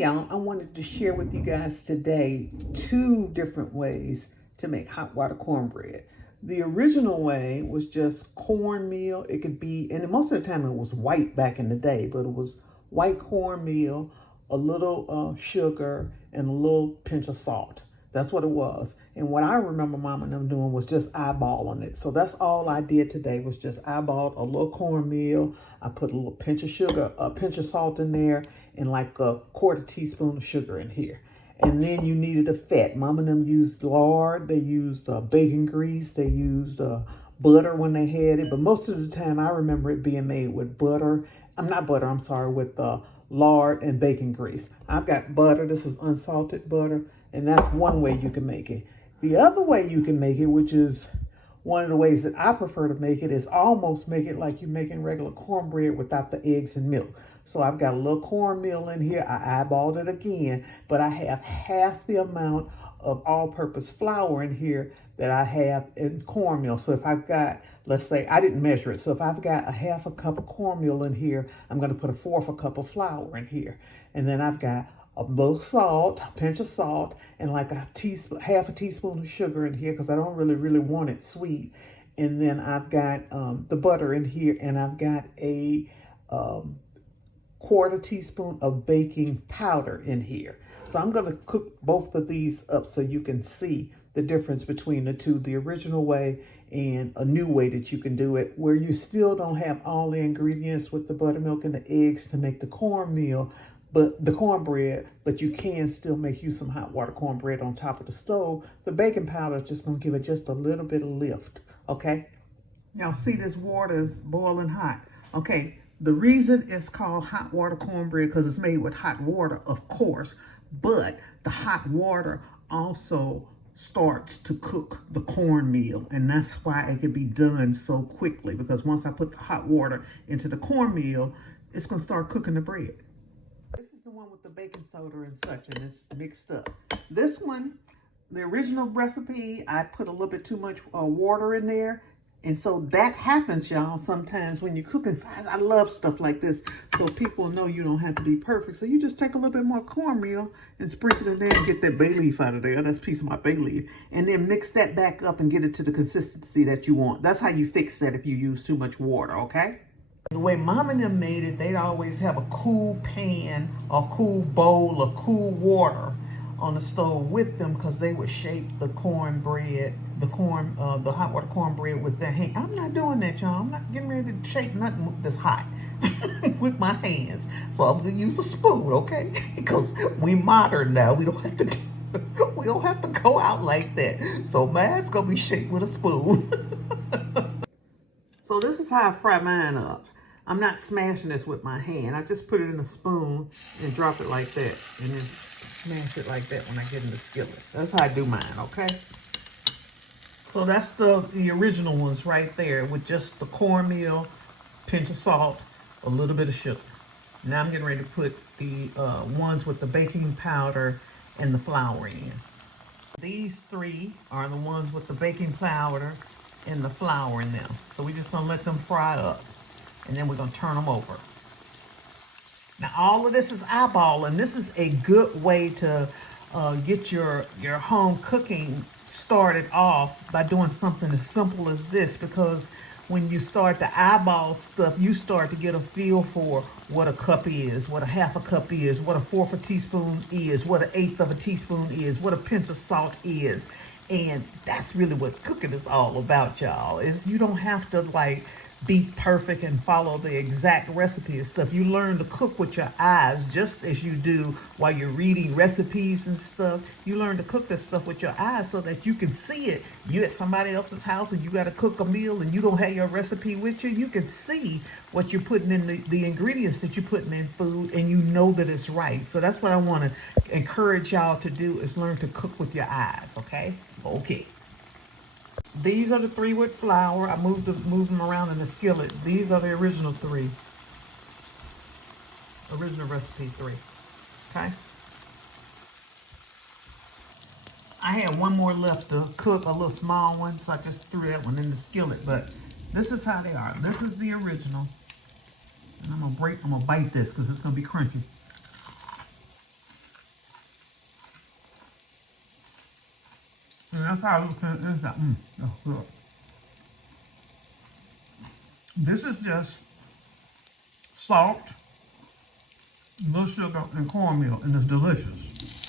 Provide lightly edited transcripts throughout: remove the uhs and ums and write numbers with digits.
y'all, I wanted to share with you guys today 2 different ways to make hot water cornbread. The original way was just cornmeal. It could be, and most of the time it was white back in the day, but it was white cornmeal, a little sugar, and a little pinch of salt. That's what it was. And what I remember Mom and them doing was just eyeballing it. So that's all I did today was just eyeballed a little cornmeal. I put a little pinch of sugar, a pinch of salt in there, and like a 1/4 teaspoon of sugar in here. And then you needed a fat. Mom and them used lard. They used bacon grease. They used butter when they had it. But most of the time I remember it being made with butter. I'm sorry, with lard and bacon grease. I've got butter. This is unsalted butter. And that's one way you can make it. The other way you can make it, which is one of the ways that I prefer to make it, is almost make it like you're making regular cornbread without the eggs and milk. So I've got a little cornmeal in here. I eyeballed it again, but I have half the amount of all-purpose flour in here that I have in cornmeal. So if I've got, let's say, I didn't measure it. So if I've got a 1/2 cup of cornmeal in here, I'm going to put a 1/4 cup of flour in here. And then I've got a little salt, a pinch of salt, and like a teaspoon, 1/2 teaspoon of sugar in here because I don't really want it sweet. And then I've got the butter in here, and I've got a 1/4 teaspoon of baking powder in here. So I'm going to cook both of these up so you can see the difference between the two, the original way and a new way that you can do it, where you still don't have all the ingredients with the buttermilk and the eggs to make the cornmeal, but the cornbread, but you can still make you some hot water cornbread on top of the stove. The baking powder is just going to give it just a little bit of lift, okay? Now see, this water is boiling hot. Okay, the reason it's called hot water cornbread because it's made with hot water, of course, but the hot water also starts to cook the cornmeal, and that's why it can be done so quickly, because once I put the hot water into the cornmeal, it's going to start cooking the bread. This is the one with the baking soda and such, and it's mixed up. This one, the original recipe, I put a little bit too much water in there. And so that happens, y'all, sometimes when you're cooking. I love stuff like this, so people know you don't have to be perfect. So you just take a little bit more cornmeal and sprinkle it in there and get that bay leaf out of there. That's a piece of my bay leaf. And then mix that back up and get it to the consistency that you want. That's how you fix that if you use too much water, okay? The way Mom and them made it, they'd always have a cool pan or cool bowl of cool water on the stove with them, because they would shape the cornbread, the hot water cornbread with their hand. I'm not doing that, y'all. I'm not getting ready to shape nothing that's hot with my hands. So I'm gonna use a spoon, okay? Because we modern now. We don't have to go out like that. So mine's gonna be shaped with a spoon. So this is how I fry mine up. I'm not smashing this with my hand. I just put it in a spoon and drop it like that, and then smash it like that when I get in the skillet. That's how I do mine, okay? So that's the original ones right there with just the cornmeal, pinch of salt, a little bit of sugar. Now I'm getting ready to put the ones with the baking powder and the flour in. These 3 are the ones with the baking powder and the flour in them. So we're just gonna let them fry up, and then we're gonna turn them over. Now all of this is eyeballing. This is a good way to get your home cooking started off by doing something as simple as this, because when you start to eyeball stuff, you start to get a feel for what a cup is, what a 1/2 cup is, what a 1/4 teaspoon is, what an 1/8 teaspoon is, what a pinch of salt is. And that's really what cooking is all about, y'all. Is you don't have to like be perfect and follow the exact recipe and stuff. You learn to cook with your eyes, just as you do while you're reading recipes and stuff. You learn to cook this stuff with your eyes so that you can see it. You at somebody else's house and you got to cook a meal and you don't have your recipe with you. You can see what you're putting in, the ingredients that you're putting in food, and you know that it's right. So that's what I want to encourage y'all to do, is learn to cook with your eyes, okay? Okay. These are the 3 with flour. I moved them around in the skillet. These are the original 3. Original recipe 3. Okay? I had one more left to cook, a little small one, so I just threw that one in the skillet. But this is how they are. This is the original. And I'm gonna bite this because it's gonna be crunchy. And that's how I look at it. It's like, that's good. This is just salt, a little sugar, and cornmeal, and it's delicious.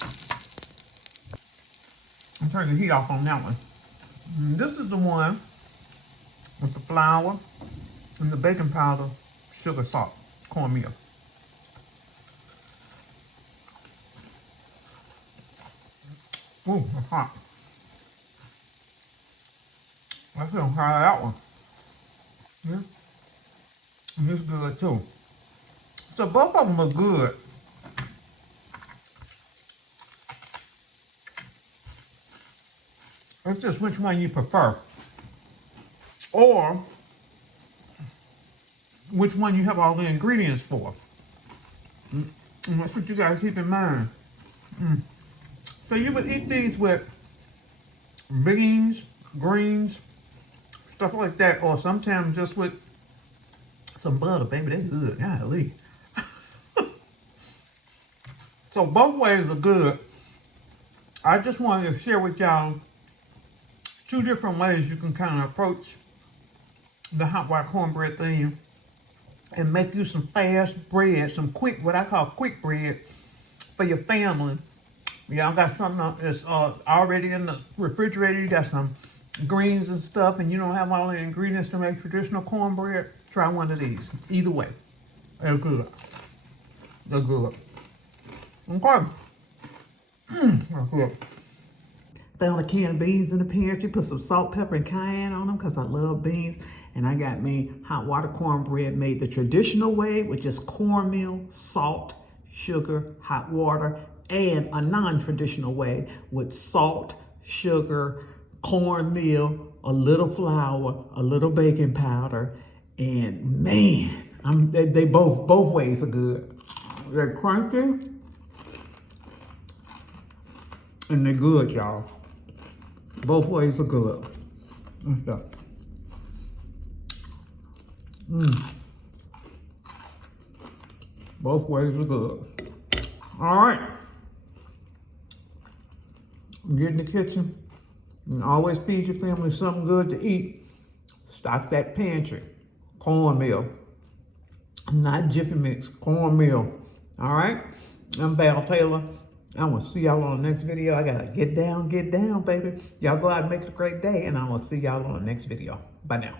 I'm turning the heat off on that one. And this is the one with the flour and the baking powder, sugar, salt, cornmeal. Ooh, that's hot. Let's go try that one. Yeah. And it's good too. So both of them are good. It's just which one you prefer. Or which one you have all the ingredients for. And that's what you gotta keep in mind. So you would eat these with beans, greens, stuff like that, or sometimes just with some butter, baby. They're good. Golly. So both ways are good. I just wanted to share with y'all 2 different ways you can kind of approach the hot white cornbread thing and make you some fast bread, some quick, what I call quick bread for your family. Y'all got something that's already in the refrigerator. You got some greens and stuff, and you don't have all the ingredients to make traditional cornbread. Try one of these. Either way, they're good. They're good. Okay. They're good. Found a can of beans in the pantry. Put some salt, pepper, and cayenne on them because I love beans. And I got me hot water cornbread made the traditional way, which is cornmeal, salt, sugar, hot water, and a non-traditional way with salt, sugar, cornmeal, a little flour, a little baking powder, and man, they both ways are good. They're crunchy and they're good, y'all. Both ways are good. Let's go. Both ways are good. All right. Get in the kitchen and always feed your family something good to eat. Stock that pantry. Cornmeal. Not Jiffy Mix, cornmeal. All right? I'm Val Taylor. I will see y'all on the next video. I gotta get down, baby. Y'all go out and make it a great day, and I will see y'all on the next video. Bye now.